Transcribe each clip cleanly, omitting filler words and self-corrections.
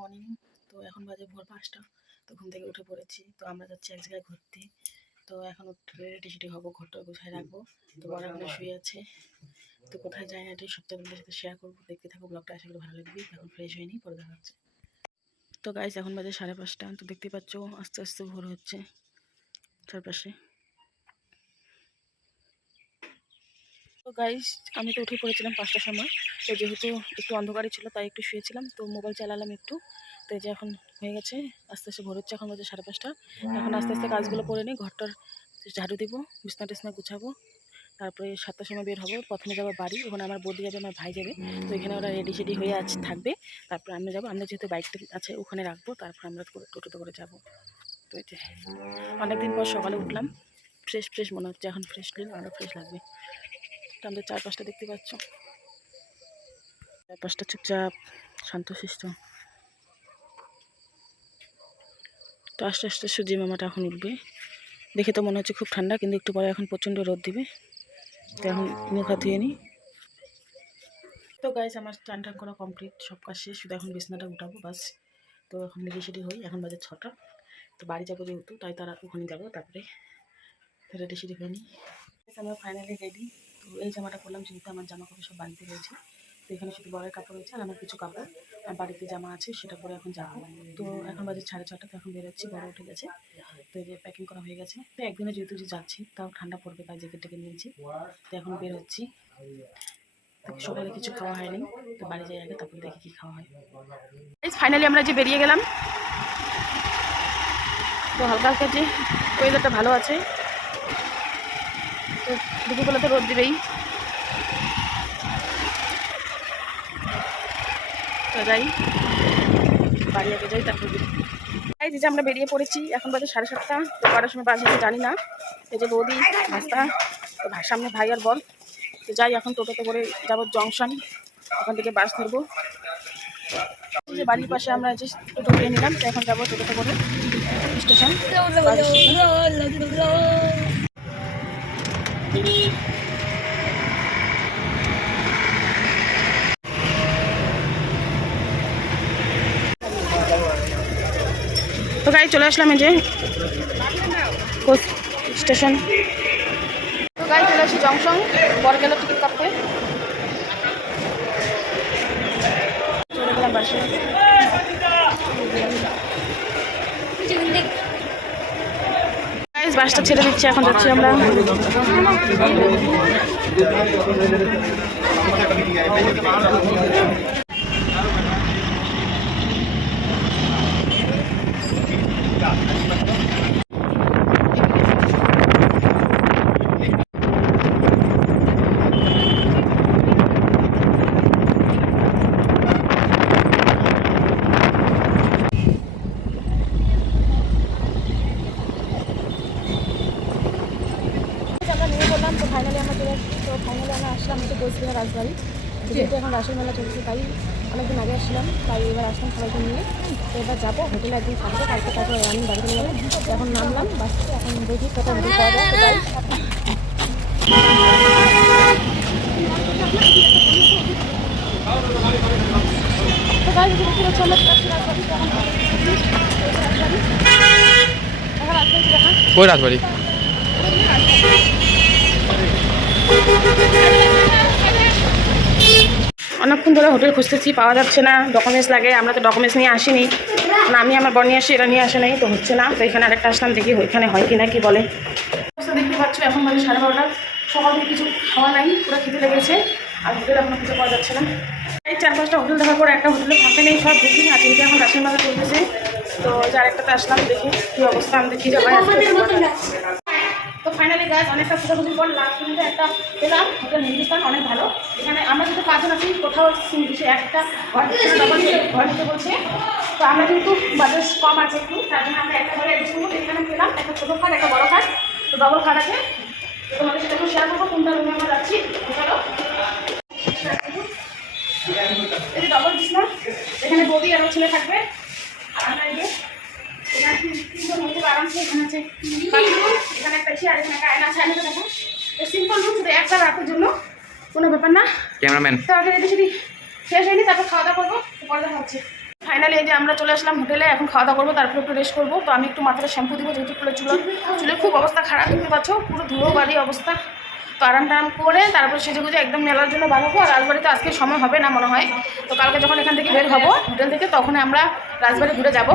Morning. তো এখন বাজে ভোর 5টা। তো ঘুম থেকে উঠে পড়েছি। তো আমরা যাচ্ছি এক জায়গায় ঘুরতে। তো এখন রেডি হবো, ঘরটা গুছায় রাখবো। তো বড় এখন শুয়ে আছে। তো কোথায় যাই না, এটাই সপ্তাহের সাথে শেয়ার করবো। দেখতে থাকো ব্লগটা, আশা করি ভালো লাগবে। এখন ফ্রেশ হয়নি, পরে দেখা হচ্ছে। তো গাইস এখন বাজে 5:30। তো দেখতে পাচ্ছ আস্তে আস্তে ভোর হচ্ছে চারপাশে। তো গাইস আমি তো উঠে পড়েছিলাম 5টার সময়। তো যেহেতু একটু অন্ধকারই ছিল তাই একটু শুয়েছিলাম। তো মোবাইল চালালাম একটু। তো এই যে এখন হয়ে গেছে, আস্তে আস্তে ভোর হচ্ছে। এখন বাজে 5:30। এখন আস্তে আস্তে কাজগুলো করে নিই, ঘরটার ঝাড়ু দিব, বিছনা টিছনা গুছাবো। তারপরে 7টার সময় বের হবো। প্রথমে যাবো বাড়ি, ওখানে আমার বৌদি যাবে, আমার ভাই যাবে। তো এখানে ওরা রেডি সেডি হয়ে থাকবে। তারপরে আমরা যাবো, আমরা যেহেতু বাইকটা আছে ওখানে রাখবো। তারপর আমরা টোটোতে করে যাবো। তো এই যে অনেকদিন পর সকালে উঠলাম, ফ্রেশ মনে হচ্ছে। এখন ফ্রেশ নিলে আরও ফ্রেশ লাগবে। তো আমাদের চারপাশটা দেখতে পাচ্ছ, চারপাশটা চুপচাপ শান্তশিষ্ট। তো আস্তে আস্তে সূর্যি মামাটা এখন উঠবে। দেখে তো মনে হচ্ছে খুব ঠান্ডা, কিন্তু একটু পরে এখন প্রচণ্ড রোদ দিবে। তো এখন মুখ হাত ধুয়ে নিই। তো গাইস আমার চান টান করা কমপ্লিট, সব কাজ শেষ, শুধু এখন বিছনাটা উঠাবো বাস। তো এখন রেডি সেডি হই, এখন বাজে 6টা। তো বাড়ি যাবো যেহেতু, তাই তারা ওখানে যাবো। তারপরে রেডি সেডি হয়ে নিই। আমরা ফাইনালি রেডি। তো এই জামাটা পরলাম, যেহেতু আমার জামা কাপড় সব বাড়িতে রয়েছে। তো এখানে শুধু বরের কাপড় রয়েছে, আর আমার কিছু কাপড় আর বাড়িতে জামা আছে, সেটা পরে এখন যাবো। তো এখন বাজে 6:30। তো এখন বেরোচ্ছি, বড় উঠে গেছে। তো এই যে প্যাকিং করা হয়ে গেছে। তো একদিনে যেহেতু যাচ্ছি, তাও ঠান্ডা পড়বে তাই জ্যাকেট টেকে নিয়েছি। তো এখন বের হচ্ছি। সকালে কিছু খাওয়া হয়নি, তো বাড়ি যাই আগে, তারপরে দেখি কি খাওয়া হয়। ফাইনালি আমরা যে বেরিয়ে গেলাম। তো হালকা হালকা যে ওয়েদারটা ভালো আছে। তো দুপুরবেলা তো রোদ দিবেই। তো যাই, বাড়ি আগে যাই, তারপর এই যে আমরা বেরিয়ে পড়েছি। এখন বাজে 7:30। তো কটার সময় বাজে জানি না। এই যে বৌদি, রাস্তা, তো সামনে ভাই আর বল। তো যাই, এখন টোটোতে করে যাবো জংশন, ওখান থেকে বাস ধরবো। যে বাড়ির পাশে আমরা যে টোটো পেয়ে নিলাম। তো এখন যাবো টোটোতে করে স্টেশন। তো গাড়ি চলে আসলাম এই যে স্টেশন। তো গাড়ি চলে আসি জংশন, পরে গেল টিকিট কাটতে। চলে গেলাম বাসে। বাসটা ছেড়ে দিচ্ছি, এখন যাচ্ছি আমরা। তো ফাইনালি আমরা চলে আসছি। তো ফাইনালি আমরা আসলাম হচ্ছে কোচবিহার রাজবাড়ি। যেহেতু এখন রাসের মেলা চলছে, তাই অনেকদিন আগে আসলাম, তাই এবার আসলাম সবাইকে নিয়ে। তো এবার যাবো হোটেলে, একদিন থাকবো, কালকে তারপরে রানিং বাড়ি চলে যাবো। এখন নামলাম বাস থেকে, এখন দেখি কোথাও হোটেল পাওয়া যায়। তো গাড়ি দেখতে পাচ্ছি আমরা রাজবাড়ি। অনেকক্ষণ ধরে হোটেল খুঁজতেছি, পাওয়া যাচ্ছে না, ডকুমেন্টস লাগে। আমরা তো ডকুমেন্টস নিয়ে আসিনি না, আমি আমার বোন নিয়ে আসি, এরা নিয়ে আসে নাই, তো হচ্ছে না। তো এখানে আরেকটা আসলাম, দেখি ওইখানে হয় কিনা, কি বলে। দেখতে পাচ্ছ এখন বাজে 12:30। সকাল থেকে কিছু খাওয়া নাই, পুরো খেতে লেগেছে। আর হোটেল এখনো কিছু পাওয়া যাচ্ছে না। এই 4-5টা হোটেল দেখার পর একটা হোটেলে ফাঁকে নেই, সব বুকিং আছে। যেহেতু এখন রাসের মেলা চলতেছে, তো যার একটাতে আসলাম, দেখি কী অবস্থা, আমি দেখি যাবো। তো ফাইনালি গাছ অনেকটা খোঁজাখুঁজির পর লাস্ট পর্যন্ত একটা পেলাম, হোটেল হিন্দুস্তান, অনেক ভালো। এখানে আমরা যেহেতু 5 জন আছি, কোথাও একটা ঘর নিতে বলছে। তো আমরা কিন্তু বাজেট কম আছে একটু, তার জন্য আমরা একটা ঘরে অ্যাডজাস্ট করবো। এখানে পেলাম একটা ছোটো খাট, একটা বড়ো খাট, তো ডবল খাট আছে। তো তোমাদের সাথে শেয়ার করবো কোনটা রুমে আমরা যাচ্ছি। চলো, এই যে ডবল বিছনা, এখানে বৌদি আর ছেলে থাকবে। আর আমরা এই যে এখানে 3জন হতে আরামসে। এখানে আছে এখানে একটা এসে, আর এখানে একটা আয়না আছে, আয়নাটা দেখো। সিম্পল রুম, শুধু একটা রাতের জন্য, কোনো ব্যাপার না। ক্যামেরাম্যান তো আগে রেডি সেডি শেষ হয়নি, তারপর খাওয়া দাওয়া করবো, পরে দেখা হচ্ছে। ফাইনালি এই যে আমরা চলে আসলাম হোটেলে, এখন খাওয়া দাওয়া করবো, তারপরে একটু রেস্ট করবো। তো আমি একটু মাথাটা শ্যাম্পু দিব, যেহেতু চুলের খুব অবস্থা খারাপ, দেখতে পাচ্ছ পুরো ধুলো বাড়ি অবস্থা। তো আরাম টারাম করে তারপরে সেজে গুজে একদম মেলার জন্য বার হবো। আর রাজবাড়িতে আজকে সময় হবে না মনে হয়, তো কালকে যখন এখান থেকে বের হবো হোটেল থেকে, তখন আমরা রাজবাড়ি ঘুরে যাব।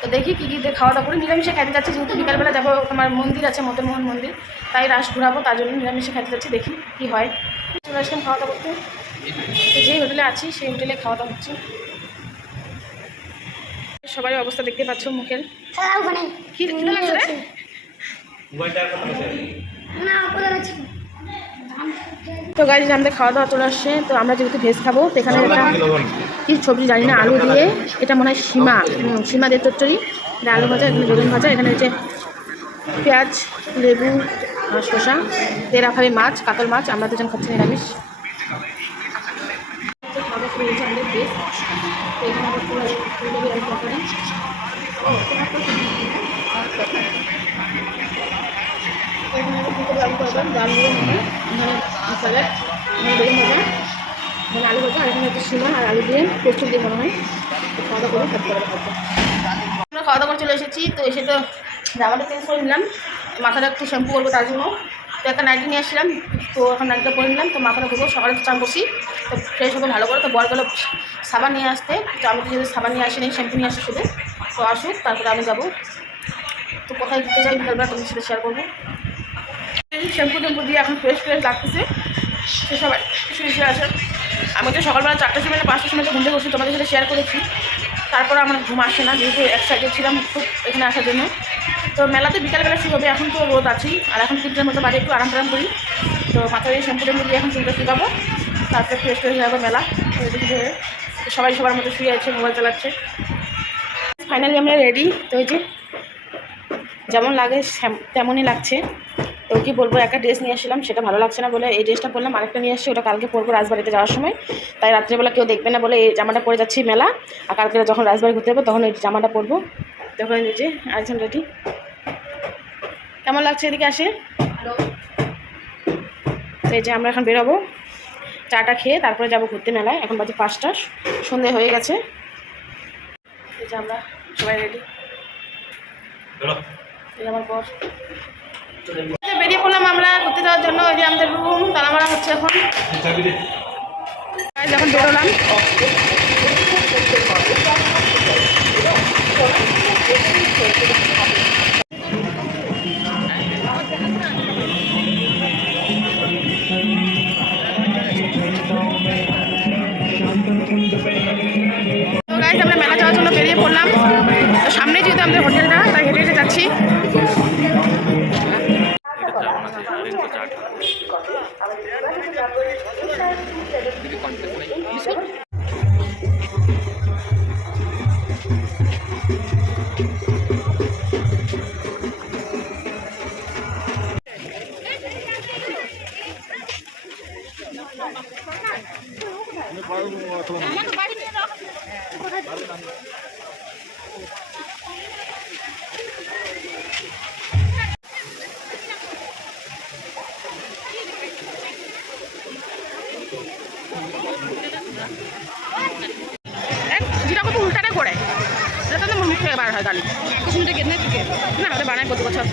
তো দেখি কী কী খাওয়া দাওয়া করি। নিরামিষে খাইতে যাচ্ছি, যেহেতু বিকালবেলা যাবো, তোমার মন্দির আছে মদনমোহন মন্দির, তাই রাস ঘুরাবো, তার জন্য নিরামিষে খাইতে যাচ্ছি। দেখি কী হয়। চলে আসলাম খাওয়া দাওয়া করতে। তো যেই হোটেলে আছি সেই হোটেলে খাওয়া দাওয়া হচ্ছে। সবারই অবস্থা দেখতে পাচ্ছ মুখের। কি লাগছে রে? তো গাইজ আমাদের খাওয়া দাওয়া চলে আসছে। তো আমরা যেহেতু ভেজ খাবো, তো এখানে একটা কি সবজি জানি না, আলু দিয়ে, এটা মনে হয় সীমা দিয়ে চচ্চড়ি, এটা আলু ভাজা, এখানে বেগুন ভাজা, এখানে হচ্ছে পেঁয়াজ, লেবু, শসা, তেরা খাবে মাছ, কাতল মাছ। আমরা দুজন খাচ্ছি নিরামিষ। খাওয়া শুরু হয়েছে আমাদের ভেজ। তো এখানে আবার ফুলকপি আলু তরকারি, এখানে ফুলকপি আলু তরকারি, ডালগুলো মনে হয়, এখানে স্যালাড, এখানে বেগুন ভাজা, এখানে আলু ভাজা, আর এখানে হচ্ছে সীমা আর আলু দিয়ে প্রস্তুত দিয়ে মনে হয়। খাওয়া দাওয়া করে খাচ্ছে। আমরা খাওয়া দাওয়া করে চলে এসেছি। তো এসে তো জামাটা চেঞ্জ করে নিলাম, মাথাটা একটু শ্যাম্পু করবো তার জন্য। তো একটা নাইটি নিয়ে আসছিলাম, তো এখন নাইটিটা পরে নিলাম। তো মাথাটা ধুবো, সকালে তো চান করছি, তো ফ্রেশ হবো ভালো করে। তো বর গেলো সাবান নিয়ে আসতে, তো আমি তো যদি সাবান নিয়ে আসিনি, শ্যাম্পু নিয়ে আসি শুধু। তো আসুক, তারপরে আমি যাবো। তো কোথায় ঘুরতে যাই বিকালবেলা তোমার সাথে শেয়ার করবো। শ্যাম্পু ট্যাম্পু দিয়ে এখন ফ্রেশ লাগতেছে। সে সবাই শুয়ে আসে। আমি তো সকালবেলা 4টার সময় 5টার সময় ঘুম থেকে উঠছি, তোমাদের সাথে শেয়ার করেছি। তারপরে আমার ঘুম আসে না, যেহেতু এক্সাইটেড ছিলাম খুব এখানে আসার জন্য। তো মেলাতে বিকালবেলা শুরু হবে, এখন তো রোদ আছেই। আর এখন 3টার মতো বাজে, একটু আরাম টারাম করি। তো মাথায় শ্যাম্পু ট্যাম্পু দিয়ে এখন চুলটা শুকাবো, তারপরে ফ্রেশ হয়ে যাবো মেলা। সবাই সবার মতো শুয়ে আছে, মোবাইল চালাচ্ছে। ফাইনালি আমরা রেডি। তো ওই যে যেমন লাগে তেমনই লাগছে। তো কি বলবো, একটা ড্রেস নিয়ে আসলাম, সেটা ভালো লাগছে না বলে এই ড্রেসটা পরলাম। আরেকটা নিয়ে আসছি, ওটা কালকে পরবো রাজবাড়িতে যাওয়ার সময়। তাই রাত্রেবেলা কেউ দেখবে না বলে এই জামাটা পরে যাচ্ছি মেলা। আর কালকে যখন রাজবাড়ি ঘুরতে যাবো তখন এই জামাটা পরবো। তখন এই যে আরেকজন রেডি। কেমন লাগছে এদিকে আসে? তো এই যে আমরা এখন বেরোবো, চাটা খেয়ে তারপরে যাবো ঘুরতে মেলায়। এখন বাজে 5টা, সন্ধে হয়ে গেছে। এই যে আমরা সবাই রেডি। এই আমার বর। বেরিয়ে পড়লাম আমরা ঘুরতে যাওয়ার জন্য। ওই যে আমাদের রুম তালা মারা হচ্ছে এখন। যখন বেরোলাম, আমরা মেলা যাওয়ার জন্য বেরিয়ে পড়লাম। তো সামনে যেহেতু আমাদের হোটেলটা, তাই হেঁটে হেঁটে যাচ্ছি। যেটা কত উল্টাটা করে, যাতে তো মুখ থেকে বার হয় গালি। না ওটা বানায় প্রতি বছর।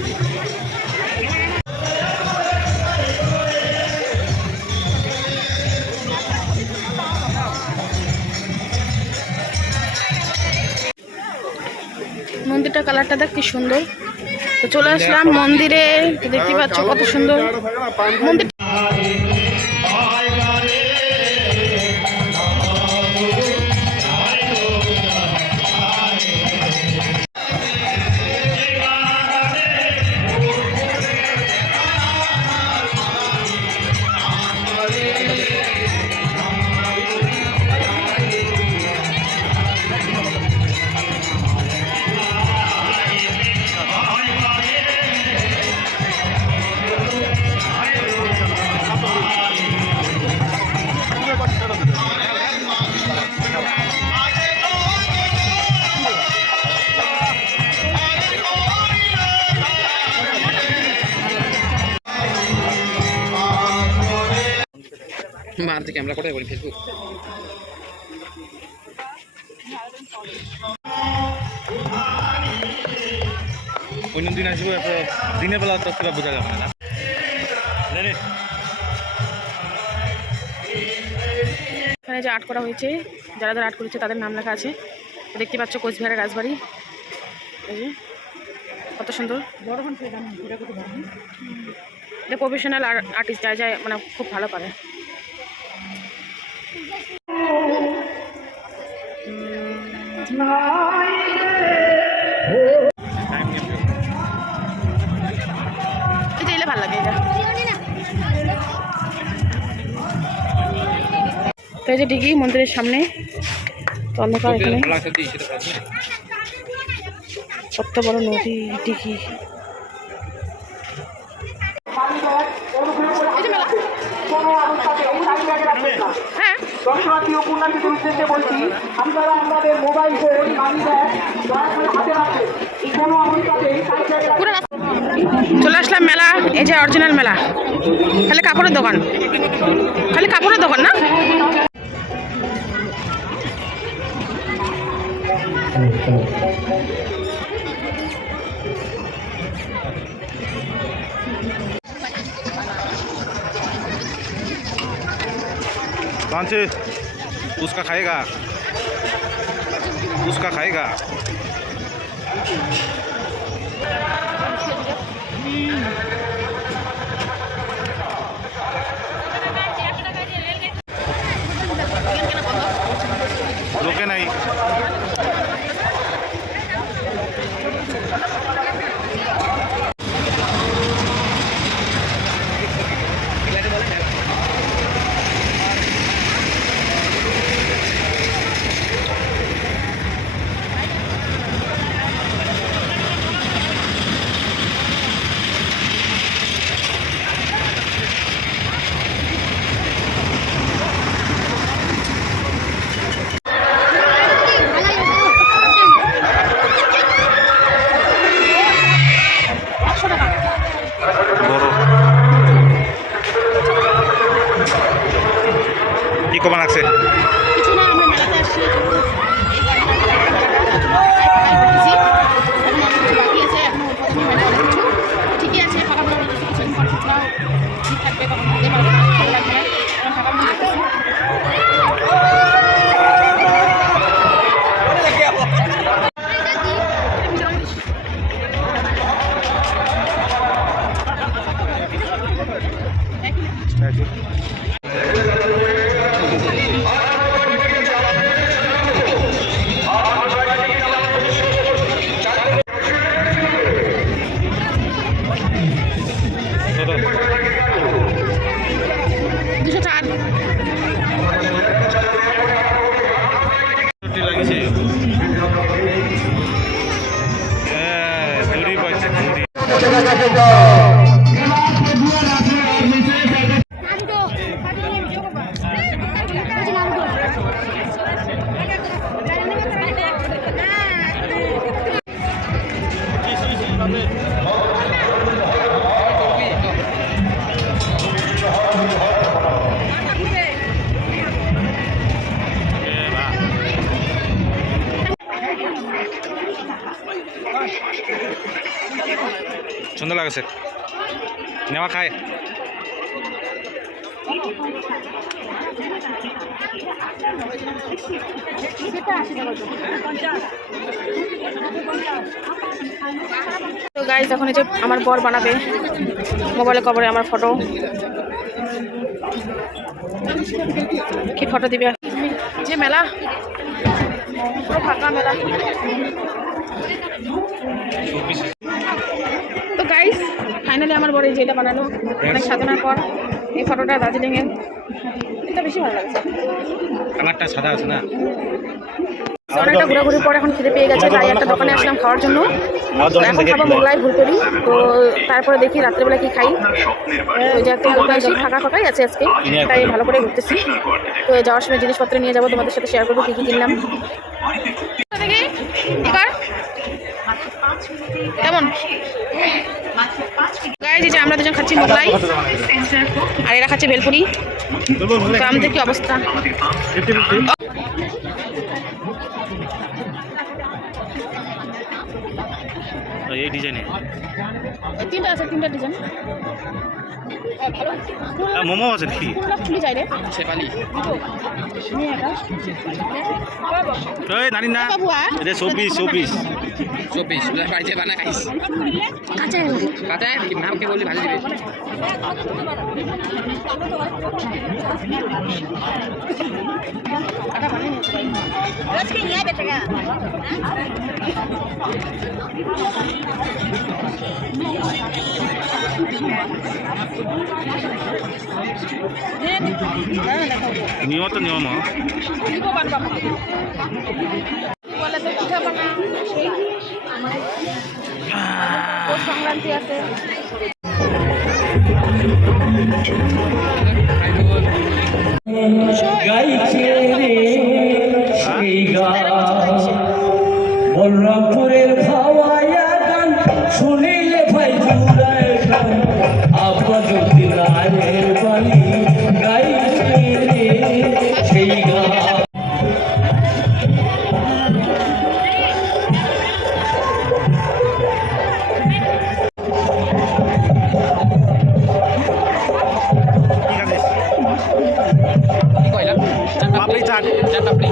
মন্দিরটার কালারটা দেখ কি সুন্দর। তো চলে আসলাম মন্দিরে, দেখতে পাচ্ছ কত সুন্দর মন্দির। মার দিকে আমরা কোথায় বলি ফেসবুক। অন্যদিন আসবো, দিনের বেলা তো কিবা বোঝা যাবে না। এখানে যে আর্ট করা হয়েছে, যারা যারা আর্ট করেছে তাদের নাম লেখা আছে। দেখতে পাচ্ছ কোচবিহারের রাজবাড়ি। এই যে কত সুন্দর, এটা প্রফেশনাল আর্টিস্ট, যায় যায় মানে খুব ভালো পারে। এটা এলে ভালো লাগে। এটা তো এই যে ডিগি মন্দিরের সামনে, অন্ধকার এখানে কত বড় নদী, ডিগি। হ্যাঁ, দর্শনার্থী ও পুণ্যার্থীদের উদ্দেশ্যে বলছি, আপনারা আপনাদের মোবাইল ফোন মানি ব্যাগ দয়া করে হাতে রাখবেন। কোনো অবস্থাতেই চলে আসলাম মেলা। এই যে অরিজিনাল মেলা, খালি কাপড়ের দোকান, খালি কাপড়ের দোকান না। कौन से उसका खाएगा, उसका खाएगा। रोके नहीं। কি কমান আছে? কিছু না, আমরা মেলাতে আসছি, বাকি আছে এখনো ঠিকই আছে। ফাঁকা পড়ে কিছুদিন পর ঠিক থাকবে, তখন ভালো লাগবে না, এখন ফাঁকা সুন্দর লাগছে, নেওয়া খায়। তো গাইজ, এখন এই যে আমার বর বানাবে মোবাইলে কভারে আমার ফটো। কি ফটো দিবে? যে মেলা পুরো ফাঁকা মেলা। তো গাইজ, ফাইনালি আমার বর এই যে এটা বানালো অনেক সাধনার পর। এই ফটোটা দার্জিলিংয়ের, এটা বেশি ভালো লাগছে। কালারটা সাদা আছে না। অনেকটা ঘোরাঘুরির পর এখন খিদে পেয়ে গেছে, তাই একটা দোকানে আসলাম খাওয়ার জন্য। এখন খাবো মোগলাই ভুলপুরি। তো তারপরে দেখি রাত্রেবেলা কি খাই। তো যে একটা ঘুরতে আসি, ফাঁকা ফাঁকাই আছে আজকে, তাই ভালো করে ঘুরতেছি। তো যাওয়ার সময় জিনিসপত্র নিয়ে যাবো, তোমাদের সাথে শেয়ার করবো কী কী কিনলাম। কেমন গাইজ? এই যে আমরা দুজন খাচ্ছি মোগলাই, আর এরা খাচ্ছে ভেলপুরি। তো আমাদের কি অবস্থা? এই ডিজাইনে তিনটা আছে, তিনটা ডিজাইন। মোমো আছে কি চুলি চাই রে এই নানি না এটা 24 বাড়িতে বানা খাইস কাঁচা কি নামকে বললি ভালো দিবে নিয়ম তো নিয়ম সংক্রান্তি আছে। বলরামপুরের খাওয়াইয়া গান শুনিলে ভাই জুড়ায় গান আপাদুদ্দিন রায়ের বাণী গাইছে রে সেই গান। কি কইলা পাপড়ি চাট পাপড়ি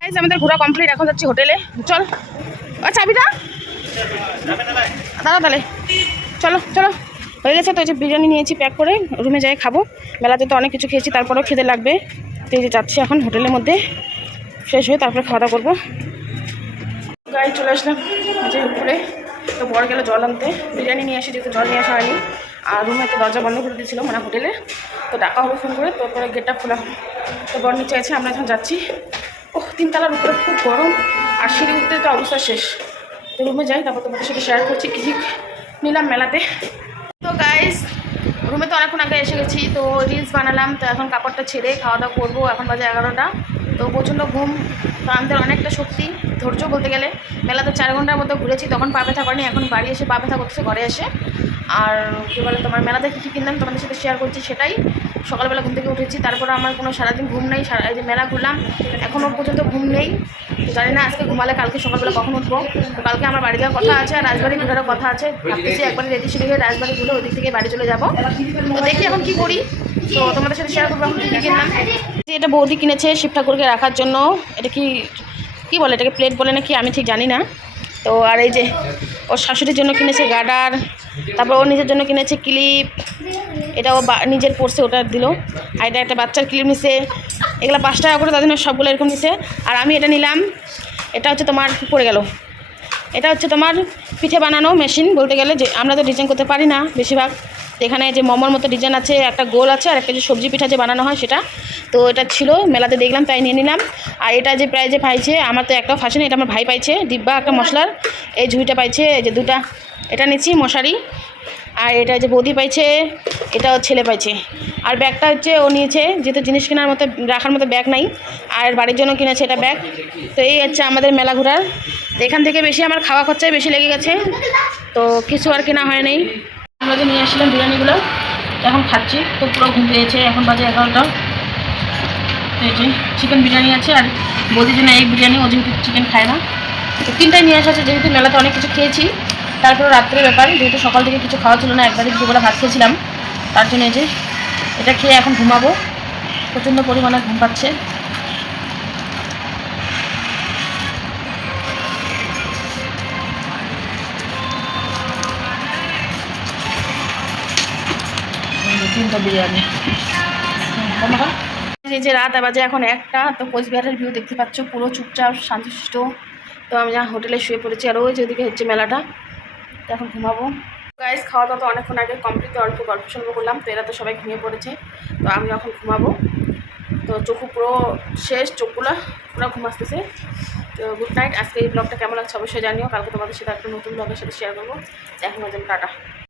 গাইস আমাদের ঘোরা কমপ্লিট, এখন যাচ্ছি হোটেলে। চল চাবিটা দাদা, তাহলে চলো চলো। হয়ে গেছে তো, এই যে বিরিয়ানি নিয়েছি প্যাক করে, রুমে যাই খাবো। মেলাতে তো অনেক কিছু খেয়েছি, তারপরেও খেতে লাগবে। তো এই যে যাচ্ছি এখন হোটেলের মধ্যে, ফ্রেশ হয়ে তারপরে খাওয়া দাওয়া করবো। গাড়ি চলে আসলাম যে উপরে, তো বর গেলে জল আনতে, বিরিয়ানি নিয়ে আসি, যেহেতু জল নিয়ে আসা হয়নি। আর রুমে তো দরজা বন্ধ করে দিয়েছিল মানে হোটেলে, তো ডাকা হলো ফোন করে, তারপরে গেটটা খোলা। তো বর নিচে আছে, আমরা এখন যাচ্ছি। ওহ, 3 তলার উপরে খুব গরম, আর সিঁড়ি উঠতে তো অবস্থা শেষ। তো রুমে যাই, তারপর তোমাদের সাথে শেয়ার করছি কী কী নিলাম মেলাতে। তো গাইস রুমে তো অনেকক্ষণ আগে এসে গেছি, তো রিলস বানালাম। তো এখন কাপড়টা ছেড়ে খাওয়া দাওয়া করবো। এখন বাজে 11টা, তো প্রচণ্ড ঘুম। তো আমাদের অনেকটা শক্তি ধৈর্য বলতে গেলে। মেলাতে 4 ঘন্টার মতো ঘুরেছি, তখন পা ব্যথা করেনি, এখন বাড়ি এসে পা ব্যথা করতেছে ঘরে এসে। আর কী বলে, তোমার মেলাতে কী কী কিনলাম তোমাদের সাথে শেয়ার করছি সেটাই। সকালবেলা ঘুম থেকে উঠেছি, তারপরে আমার কোনো সারাদিন ঘুম নেই। এই যে মেলা ঘুরলাম, এখনও পর্যন্ত ঘুম নেই। তো জানি না আজকে ঘুমালে কালকে সকালবেলা কখন উঠবো। তো কালকে আমার বাড়ি যাওয়ার কথা আছে, আর রাজবাড়ি ঘোরারও কথা আছে। ভাবতেছি একবারে রেডি সেডি হয়ে রাজবাড়ি ঘুরে ওই দিক থেকে বাড়ি চলে যাবো। তো দেখি এখন কী করি, তো তোমাদের সাথে শেয়ার করবো এখন কী কী কিনলাম। যে এটা বৌদি কিনেছে শিব ঠাকুরকে রাখার জন্য। এটা কি বলে, এটাকে প্লেট বলে নাকি আমি ঠিক জানি না। তো আর এই যে ওর শাশুড়ির জন্য কিনেছে গার্ডার, তারপর ও নিজের জন্য কিনেছে ক্লিপ, এটা ও নিজের পড়ছে ওটা দিল। আর এটা একটা বাচ্চার ক্লিপ নিছে, এগুলো 5 টাকা করে, তাদের সবগুলো এরকম নিছে। আর আমি এটা নিলাম, এটা হচ্ছে তোমার পড়ে গেল, এটা হচ্ছে তোমার পিঠে বানানো মেশিন বলতে গেলে। যে আমরা তো ডিজাইন করতে পারি না বেশিরভাগ, এখানে যে মোমোর মতো ডিজাইন আছে, একটা গোল আছে, আর একটা যে সবজি পিঠা যে বানানো হয় সেটা। তো এটা ছিল মেলাতে দেখলাম, তাই নিয়ে নিলাম। আর এটা যে প্রাইজে পাইছে, আমার তো একটাও ফাঁসেনি, এটা আমার ভাই পাইছে ডিব্বা একটা মশলার। এই ঝুড়িটা পাইছে, এই যে 2টা এটা নিচ্ছি মশারি। আর এটা যে বৌদি পাইছে, এটাও ছেলে পাইছে। আর ব্যাগটা হচ্ছে ও নিয়েছে, যেহেতু জিনিস কেনার মতো রাখার মতো ব্যাগ নাই, আর বাড়ির জন্য কিনেছে এটা ব্যাগ। তো এই হচ্ছে আমাদের মেলা ঘোরার। তো এখান থেকে বেশি আমার খাওয়া খরচায় বেশি লেগে গেছে, তো কিছু আর কেনা হয় নাই। আমরা যে নিয়ে আসলাম বিরিয়ানিগুলো, এখন খাচ্ছি। তো পুরো ঘুম পেয়েছে, এখন বাজে 11টা। তো এই যে চিকেন বিরিয়ানি আছে, আর বৌদির জন্য এই বিরিয়ানি, ও যেহেতু চিকেন খায় না। তো 3টাই নিয়ে আসা আছে, যেহেতু মেলাতে অনেক কিছু খেয়েছি। তারপরে রাত্রের ব্যাপার, যেহেতু সকাল থেকে কিছু খাওয়া ছিল না, একবারে দুবেলা ভাত খেয়েছিলাম, তার জন্য এই যে এটা খেয়ে এখন ঘুমাবো। প্রচণ্ড পরিমাণে ঘুম পাচ্ছে। বিরিয়ানি এই যে রাত বাজে এখন 1টা। তো কোচবিহারের ভিউ দেখতে পাচ্ছ, পুরো চুপচাপ শান্তশিষ্ট। তো আমি হোটেলে শুয়ে পড়েছি, আর ওই যেদিকে হচ্ছে মেলাটা। তো এখন ঘুমাবো। গাইস খাওয়া দাওয়া তো অনেকক্ষণ আগে কমপ্লিট, অল্প গল্প শুনবো করলাম। তো এরা তো সবাই ঘুমিয়ে পড়েছে, তো আমি এখন ঘুমাবো। তো চোখু পুরো শেষ, চোখগুলো পুরো ঘুম আসতেছে। তো গুড নাইট। আজকে এই ব্লগটা কেমন লাগছে অবশ্যই জানিও। কালকে তোমাদের সাথে একটা নতুন ব্লগের সাথে শেয়ার করবো। এখন টাটা।